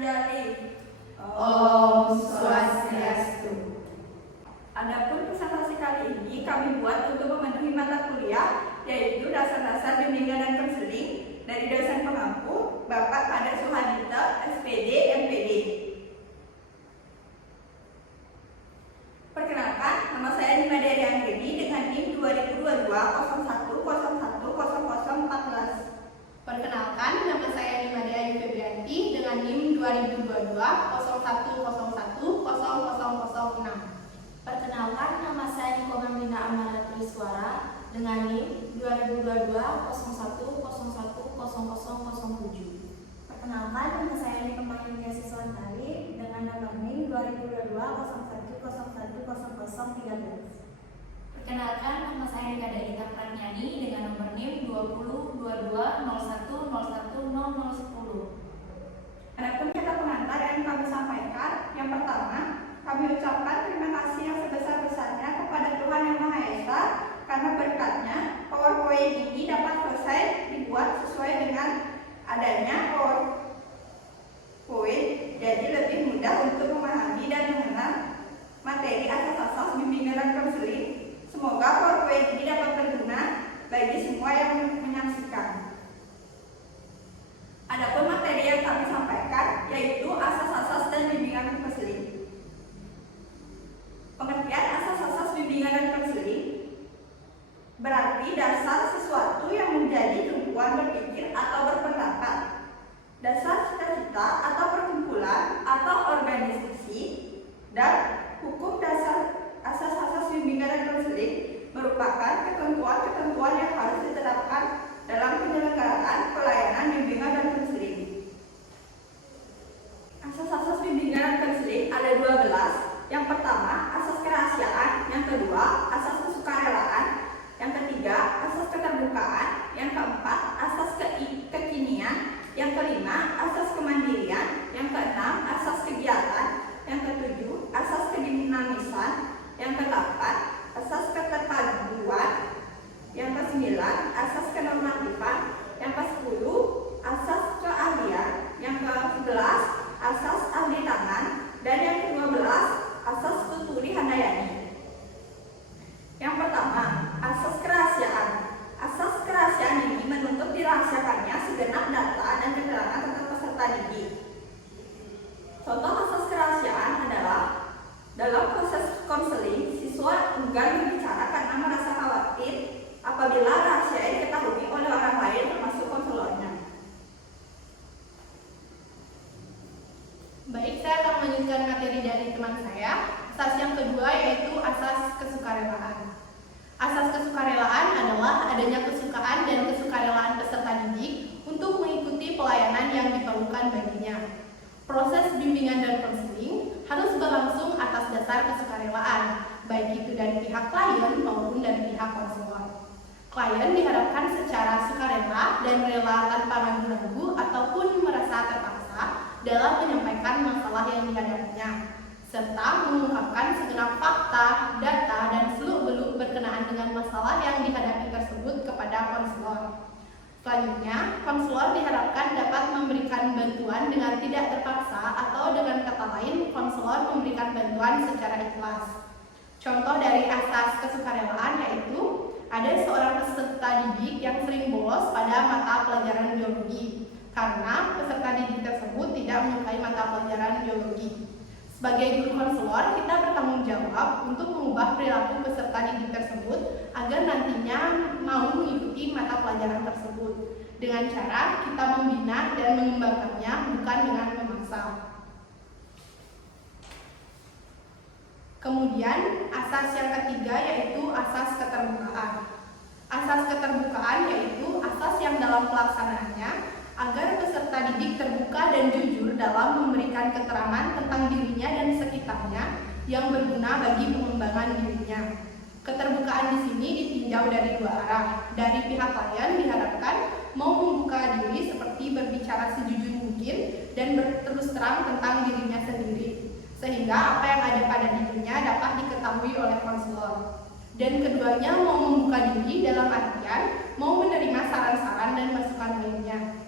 Anjali. Om Swastiastu. Adapun presentasi kali ini kami buat untuk memenuhi mata kuliah yaitu dasar-dasar bimbingan dan konseling dari dosen pengampu Bapak Kada Suhadita, SPD, MPD. Perkenalkan, nama saya Nima Dery Anggeni dengan NIM 2022-01010014. Perkenalkan, nama saya Nima Dery Febrianti dengan NIM 2022-01010006. Perkenalkan, nama saya Niko Marlina Amara Triswara dengan NIM 2022-01010007. Perkenalkan, nama saya Niko Marlina Siswantari dengan nomor NIM 2022-01010013. Perkenalkan, nama saya Nika Darita Pranyani dengan nomor NIM 2022-01010010. Adapun kata pengantar yang kami sampaikan, yang pertama, kami ucapkan terima kasih yang sebesar-besarnya kepada Tuhan Yang Maha Esa karena berkatnya PowerPoint ini dapat selesai dibuat sesuai dengan adanya PowerPoint, jadi lebih mudah untuk memahami dan mengenal materi asas-asas bimbingan dan konseling. Semoga PowerPoint ini dapat berguna bagi semua yang menyaksikan. Adapun materi yang kami sampaikan yaitu asas-asas dan bimbingan konseling. Pengertian asas-asas bimbingan dan konseling berarti dasar sesuatu yang menjadi tumpuan berpikir atau berpendapat, dasar cita-cita atau perkumpulan atau organisasi, dan hukum dasar asas-asas bimbingan dan konseling merupakan ketentuan-ketentuan yang harus diterapkan dalam penyelenggaraan pelayanan bimbingan dan konseling. Asas-asas bimbingan dan konseling ada 12. Yang pertama, asas kerahasiaan. Yang kedua, asas kesukarelaan. Yang ketiga, asas keterbukaan. Yang keempat, asas kekinian. Yang kelima, asas kemandirian. Yang keenam, asas kegiatan. Yang ketujuh, asas kedinamisan. Yang kedelapan, asas keterpaduan. Yang kesembilan, asas kenormatifan. Yang kesepuluh, asas keahlian. Yang ke-11, asas ahli tangan. Dan yang ke-12, asas tuturi handayani. Yang pertama, asas kerahasiaan. Asas kerahasiaan ini menuntut dirahasiakannya segenap data dan keterangan tentang peserta didik. Contoh asas kerahasiaan adalah dalam proses konseling, siswa enggan berbicara karena merasa khawatir apabila rahasia diketahui oleh orang lain termasuk konselornya. Baik, saya akan melanjutkan materi dari teman saya. Asas yang kedua yaitu asas kesukarelaan. Asas kesukarelaan adalah adanya kesukaan dan kesukarelaan peserta didik untuk mengikuti pelayanan yang diperlukan baginya. Proses bimbingan dan konseling harus berlangsung atas dasar kesukarelaan, baik itu dari pihak klien maupun dari pihak konselor. Klien diharapkan secara sukarela dan rela tanpa ragu-ragu ataupun merasa terpaksa dalam menyampaikan masalah yang dihadapinya, serta mengungkapkan segenap fakta, data, dan seluk-beluk berkenaan dengan masalah yang dihadapi tersebut kepada konselor. Selanjutnya, konselor diharapkan dapat memberikan bantuan dengan tidak terpaksa atau dengan kata lain, konselor memberikan bantuan secara ikhlas. Contoh dari asas kesukarelaan yaitu ada seorang peserta didik yang sering bolos pada mata pelajaran biologi karena peserta didik tersebut tidak menyukai mata pelajaran biologi. Sebagai guru konselor, kita bertanggung jawab untuk mengubah perilaku peserta didik tersebut agar nantinya mau mengikuti mata pelajaran tersebut dengan cara kita membina dan mengembangkannya, bukan dengan memaksa. Kemudian, asas yang ketiga yaitu asas keterbukaan. Asas keterbukaan yaitu asas yang dalam pelaksanaannya agar peserta didik terbuka dan jujur dalam memberikan keterangan tentang dirinya dan sekitarnya yang berguna bagi pengembangan dirinya. Keterbukaan di sini ditinjau dari dua arah. Dari pihak klien diharapkan mau membuka diri seperti berbicara sejujur mungkin dan berterus terang tentang dirinya sendiri, sehingga apa yang ada pada dirinya dapat diketahui oleh konselor. Dan keduanya mau membuka diri dalam artian mau menerima saran-saran dan masukan lainnya.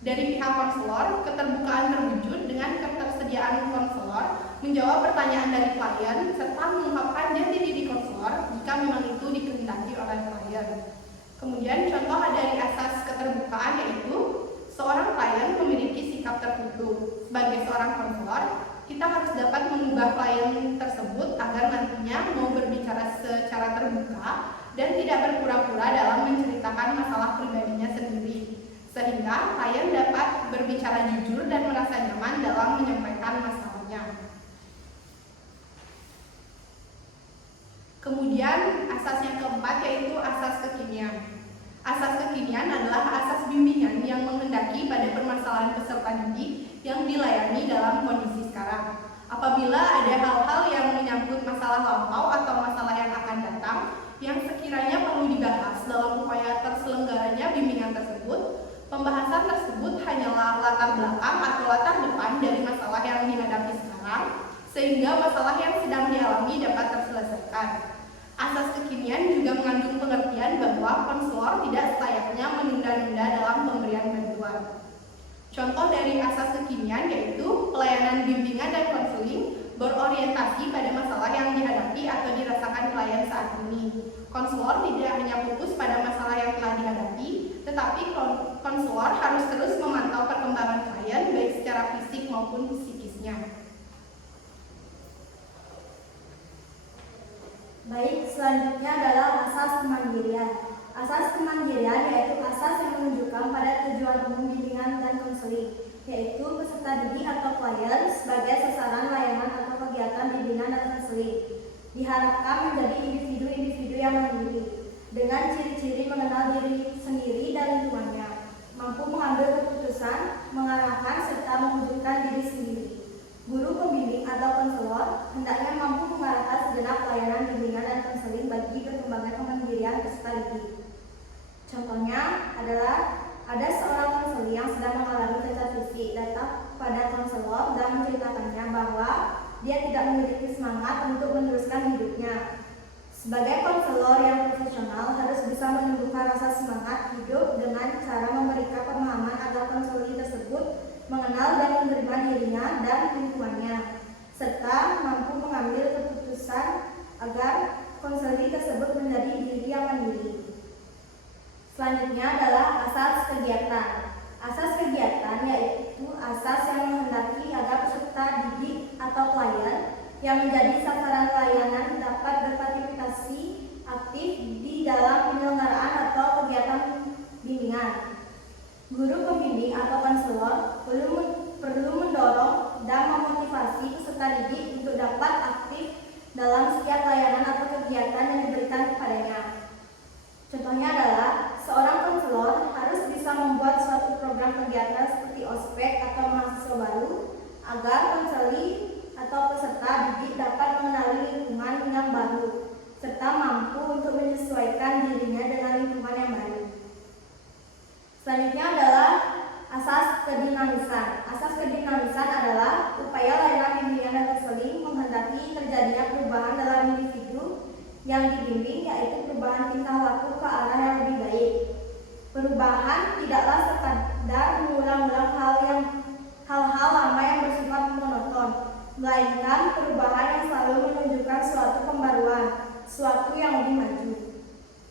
Dari pihak konselor, keterbukaan terwujud dengan ketersediaan konselor menjawab pertanyaan dari klien serta mengungkapkan jati diri konselor jika memang itu dikehendaki oleh klien. Kemudian contoh dari asas keterbukaan yaitu seorang klien memiliki sikap tertentu. Sebagai seorang konselor, kita harus dapat mengubah klien tersebut agar nantinya mau berbicara secara terbuka dan tidak berpura-pura dalam menceritakan masalah pribadinya sendiri, sehingga klien dapat berbicara jujur dan merasa nyaman dalam menyampaikan masalahnya. Kemudian asas yang keempat yaitu asas kekinian. Asas kekinian adalah asas bimbingan yang menghendaki pada permasalahan peserta didik yang dilayani dalam kondisi sekarang. Apabila ada hal-hal yang menyangkut masalah lampau atau masalah yang akan datang yang sekiranya perlu dibahas dalam upaya terselenggaranya bimbingan tersebut, pembahasan tersebut hanyalah latar belakang atau latar depan dari masalah yang dihadapi sekarang, sehingga masalah yang sedang dialami dapat terselesaikan. Asas kekinian juga mengandung pengertian bahwa konselor tidak selayaknya menunda-nunda dalam pemberian bantuan. Contoh dari asas kekinian yaitu pelayanan bimbingan dan konseling berorientasi pada masalah yang dihadapi atau dirasakan klien saat ini. Konselor tidak hanya fokus pada masalah yang telah dihadapi, tetapi konselor harus terus memantau perkembangan klien baik secara fisik maupun psikisnya. Baik, selanjutnya adalah asas kemandirian. Asas kemandirian yaitu asas yang menunjukkan pada tujuan umum bimbingan dan konseling, yaitu peserta didik atau klien sebagai sasaran layanan atau kegiatan bimbingan dan konseling. Diharapkan menjadi individu-individu yang mandiri, dengan ciri-ciri mengenal diri sendiri dan lingkungannya, mampu mengambil keputusan, mengarahkan, serta mewujudkan diri sendiri. Guru pembimbing atau konselor hendaknya mampu mengarahkan segenap layanan bimbingan dan konseling bagi perkembangan kemandirian peserta didik. Contohnya adalah ada seorang konselor yang sedang mengalami cacat fisik datang pada konselor dan menceritakannya bahwa dia tidak memiliki semangat untuk meneruskan hidupnya. Sebagai konselor yang profesional harus bisa menumbuhkan rasa semangat hidup dengan cara memberikan pemahaman agar konselor tersebut mengenal dan menerima dirinya dan lingkungannya, serta mampu mengambil keputusan agar konselor tersebut menjadi diri yang mandiri. Selanjutnya adalah asas kegiatan. Asas kegiatan yaitu asas yang menghendaki agar peserta didik atau klien yang menjadi sasaran layanan dapat berpartisipasi aktif di dalam penyelenggaraan atau kegiatan bimbingan. Guru pembimbing atau konselor perlu mendorong dan memotivasi peserta didik untuk dapat aktif dalam setiap layanan atau kegiatan yang diberikan kepadanya. Contohnya adalah seorang konselor harus bisa membuat suatu program kegiatan seperti ospek atau mahasiswa baru agar konseli atau peserta didik dapat mengenali lingkungan yang baru serta mampu untuk menyesuaikan dirinya dengan lingkungan yang baru. Selanjutnya adalah asas kedinamisan. Asas kedinamisan adalah upaya layanan bimbingan dan konseling menghendaki terjadinya perubahan dalam individu yang dibimbing, yaitu perubahan tingkah laku ke arah yang lebih baik. Perubahan tidaklah sekadar mengulang-ulang hal-hal lama yang bersifat monoton, melainkan perubahan yang selalu menunjukkan suatu pembaruan, suatu yang lebih maju.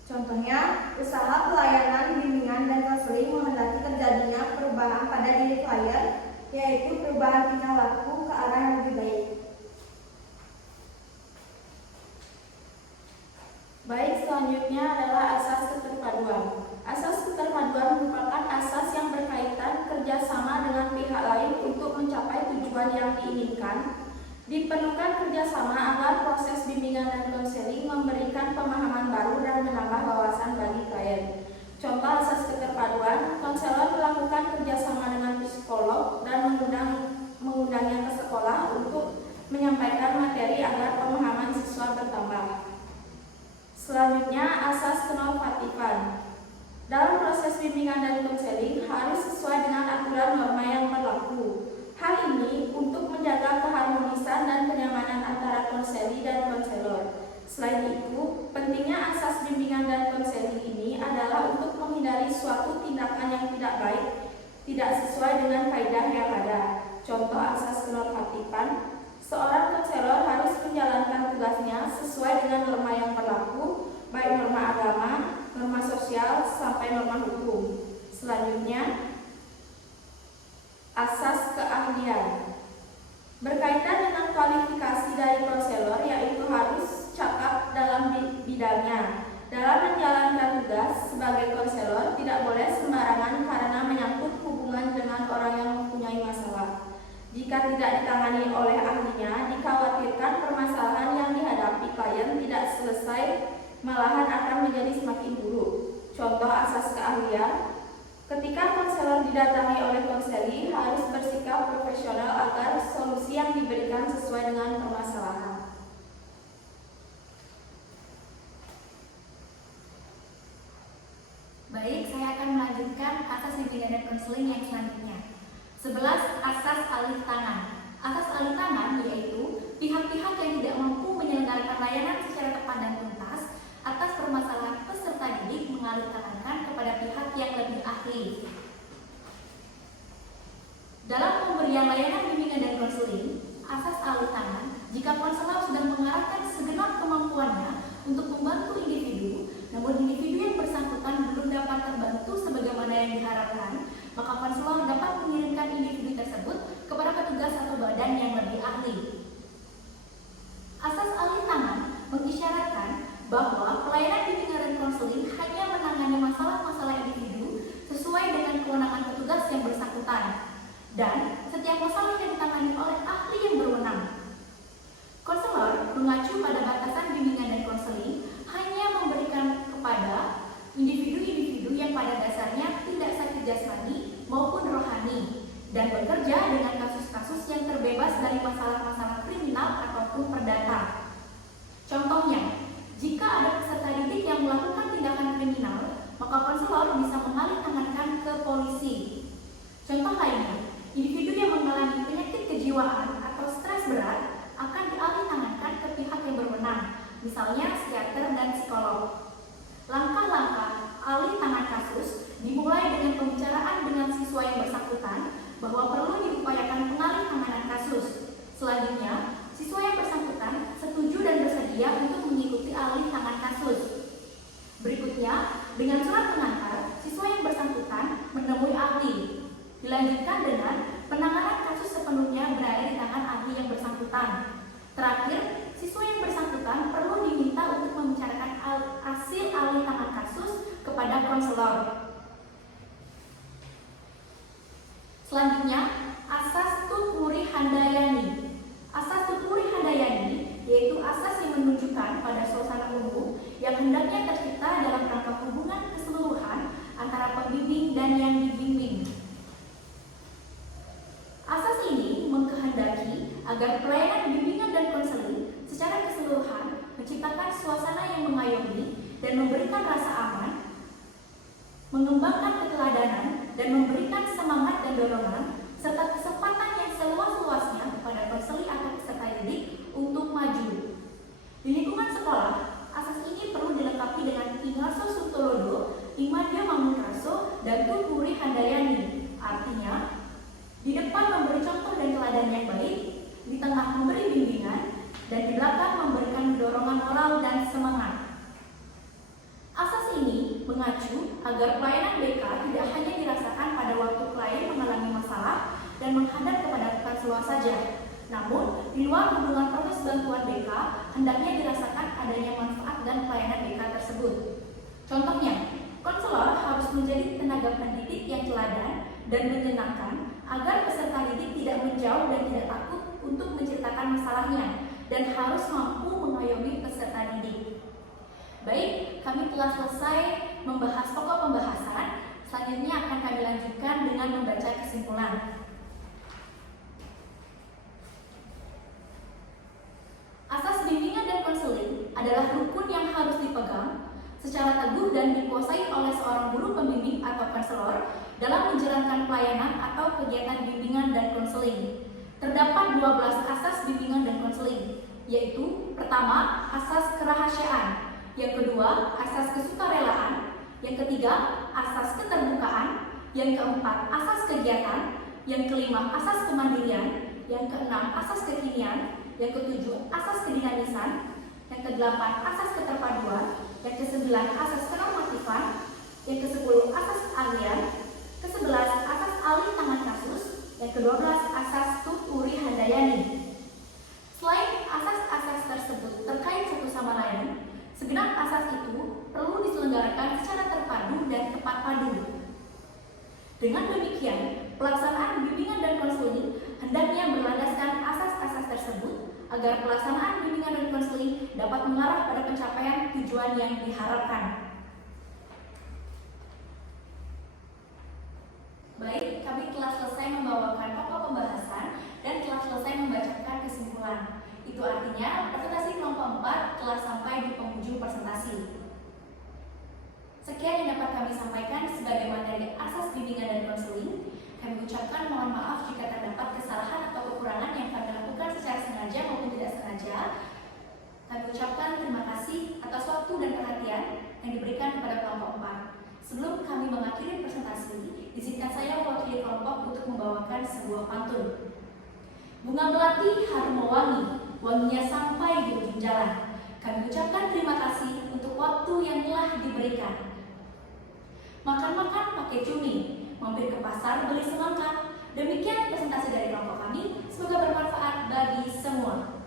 Contohnya, usaha pelayanan bimbingan dan konseling menghendaki terjadinya perubahan pada diri klien, yaitu perubahan tingkah laku ke arah yang lebih baik. Baik, selanjutnya adalah asas keterpaduan. Asas keterpaduan merupakan asas yang berkaitan kerjasama dengan pihak lain untuk mencapai tujuan yang diinginkan. Diperlukan kerjasama agar proses bimbingan dan konseling memberikan pemahaman baru dan menambah wawasan bagi klien. Contoh asas keterpaduan, konselor melakukan kerjasama dengan psikolog dan mengundangnya ke sekolah untuk menyampaikan materi agar pemahaman siswa bertambah. Selanjutnya, asas kenormatifan. Dalam proses bimbingan dan konseling harus sesuai dengan aturan norma yang berlaku. Hal ini untuk menjaga keharmonisan dan kenyamanan antara konseli dan konselor. Selain itu, pentingnya asas bimbingan dan konseling ini adalah untuk menghindari suatu tindakan yang tidak baik, tidak sesuai dengan kaidah yang ada. Contoh asas kenormatifan, seorang konselor harus menjalankan tugasnya sesuai dengan norma yang berlaku, baik norma agama, norma sosial, sampai norma hukum. Selanjutnya, asas keahlian. Berkaitan dengan kualifikasi dari konselor, yaitu harus cakap dalam bidangnya. Dalam menjalankan tugas sebagai konselor, tidak boleh sembarangan karena menyangkut hubungan dengan orang yang mempunyai masalah. Jika tidak ditangani oleh ahlinya, dikhawatirkan permasalahan yang dihadapi klien tidak selesai, malahan akan menjadi semakin buruk. Contoh asas keahlian, ketika konselor didatangi oleh konseli, harus bersikap profesional agar solusi yang diberikan sesuai dengan permasalahan. Baik, saya akan melanjutkan asas bimbingan dan konseling yang selanjutnya. 11. Asas alih tangan. Asas alih tangan yaitu pihak-pihak yang tidak mampu menyelenggarakan layanan secara tepat dan tuntas atas permasalahan peserta didik mengalih tangankan kepada pihak yang lebih ahli. Dalam pemberian layanan bimbingan dan konseling, asas alih tangan, jika konselor sudah mengarahkan segenap kemampuannya untuk membantu individu, namun individu yang bersangkutan belum dapat terbantu sebagaimana yang diharapkan, maka konselor dapat mengirimkan individu tersebut kepada petugas atau badan yang lebih ahli. Asas alih tangan mengisyaratkan bahwa pelayanan bimbingan dan konseling hanya menangani masalah-masalah individu sesuai dengan kewenangan petugas yang bersangkutan, dan setiap masalah yang ditangani oleh ahli yang berwenang. Konselor mengacu pada batasan bimbingan dan konseling hanya memberikan kepada individu-individu yang pada dasarnya tidak sakit jasmani maupun rohani dan bekerja dengan kasus-kasus yang terbebas dari masalah-masalah kriminal ataupun perdata. Contohnya, jika ada peserta didik yang melakukan tindakan kriminal, maka konselor bisa mengalih tangankan ke polisi. Contoh lainnya, individu yang mengalami penyakit kejiwaan atau stres berat akan dialih tangankan ke pihak yang berwenang, misalnya psikiater dan psikolog. Langkah-langkah alih tangan kasus dimulai dengan pembicaraan dengan siswa yang bersangkutan bahwa perlu diupayakan pengalih tanganan kasus. Selanjutnya, siswa yang bersangkutan setuju dan bersedia untuk mengikuti alih tangan kasus. Berikutnya, dengan surat pengantar, siswa yang bersangkutan menemui ahli. Dilanjutkan dengan penanganan kasus sepenuhnya berada di tangan ahli yang bersangkutan. Terakhir, siswa yang bersangkutan perlu diminta untuk membicarakan hasil alih tangan kasus kepada konselor. Selanjutnya, asas tutmuri handayani. Asas tutmuri handayani yaitu asas yang menunjukkan pada suasana umum yang hendaknya tercipta dalam rangka hubungan keseluruhan antara pembimbing dan yang dibimbing. Asas ini mengkehendaki agar pelayanan bimbingan dan konseling secara keseluruhan menciptakan suasana yang mengayomi dan memberikan rasa aman, mengembangkan keteladanan dan memberikan semangat dan dorongan, serta kesempatan yang seluas-luasnya kepada konseli atau peserta didik untuk maju. Di lingkungan sekolah, asas ini perlu dilengkapi dengan Ingarso Sutolodo, Imadya Mangunraso, dan Tutmuri Handayani. Artinya, di depan memberi contoh dan teladan yang baik, di tengah memberi bimbingan, dan di belakang memberikan dorongan moral dan semangat. Asas ini mengacu agar pelayanan BK tidak hanya dirasakan pada waktu klien mengalami masalah dan menghadap kepada konselor saja, namun di luar hubungan proses bantuan BK hendaknya dirasakan adanya manfaat dan pelayanan BK tersebut. Contohnya, konselor harus menjadi tenaga pendidik yang teladan dan menyenangkan agar peserta didik tidak menjauh dan tidak takut untuk menceritakan masalahnya dan harus mampu mengayomi peserta didik. Baik, kami telah selesai membahas pokok pembahasan. Selanjutnya akan kami lanjutkan dengan membaca kesimpulan. Asas bimbingan dan konseling adalah rukun yang harus dipegang secara teguh dan dikuasai oleh seorang guru pembimbing atau konselor dalam menjalankan pelayanan atau kegiatan bimbingan dan konseling. Terdapat 12 asas bimbingan dan konseling, yaitu pertama, asas kerahasiaan, yang kedua, asas kesukarelaan, yang ketiga, asas keterbukaan, yang keempat asas kegiatan, yang kelima asas kemandirian, yang keenam asas kekinian, yang ketujuh asas kedinamisan, yang kedelapan asas keterpaduan, yang kesembilan asas kenormatifan, yang kesepuluh asas keahlian, kesebelas asas alih tangan kasus, yang kedua-belas asas tuturi handayani. Selain asas-asas tersebut terkait satu sama lain, segenap asas itu perlu diselenggarakan secara terpadu dan tepat padu. Dengan demikian, pelaksanaan bimbingan dan konseling hendaknya berlandaskan asas-asas tersebut agar pelaksanaan bimbingan dan konseling dapat mengarah pada pencapaian tujuan yang diharapkan. Baik, kami telah selesai membawakan pokok pembahasan dan telah selesai membacakan kesimpulan. Itu artinya presentasi kelompok 4 telah sampai di penghujung presentasi. Sekian yang dapat kami sampaikan sebagai materi asas bimbingan dan konseling. Kami ucapkan mohon maaf jika terdapat kesalahan atau kekurangan yang kami lakukan secara sengaja maupun tidak sengaja. Kami ucapkan terima kasih atas waktu dan perhatian yang diberikan kepada kelompok 4. Sebelum kami mengakhiri presentasi, izinkan saya mewakili kelompok untuk membawakan sebuah pantun. Bunga melati harum mewangi, wanginya sampai di ujung jalan. Kami ucapkan terima kasih untuk waktu yang telah diberikan. Makan-makan pakai cumi, mampir ke pasar beli semangka. Demikian presentasi dari kelompok kami, semoga bermanfaat bagi semua.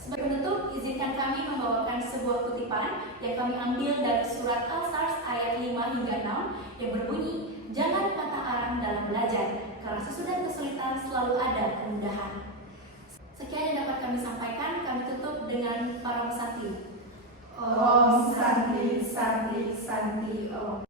Sebagai penutup, izinkan kami membawakan sebuah kutipan yang kami ambil dari surat Al-Sars ayat 5 hingga 6 yang berbunyi, jangan patah arang dalam belajar, karena sesudah kesulitan selalu ada kemudahan. Sekian yang dapat kami sampaikan, kami tutup dengan Param Santi. Om Santi, Santi, Santi, Om.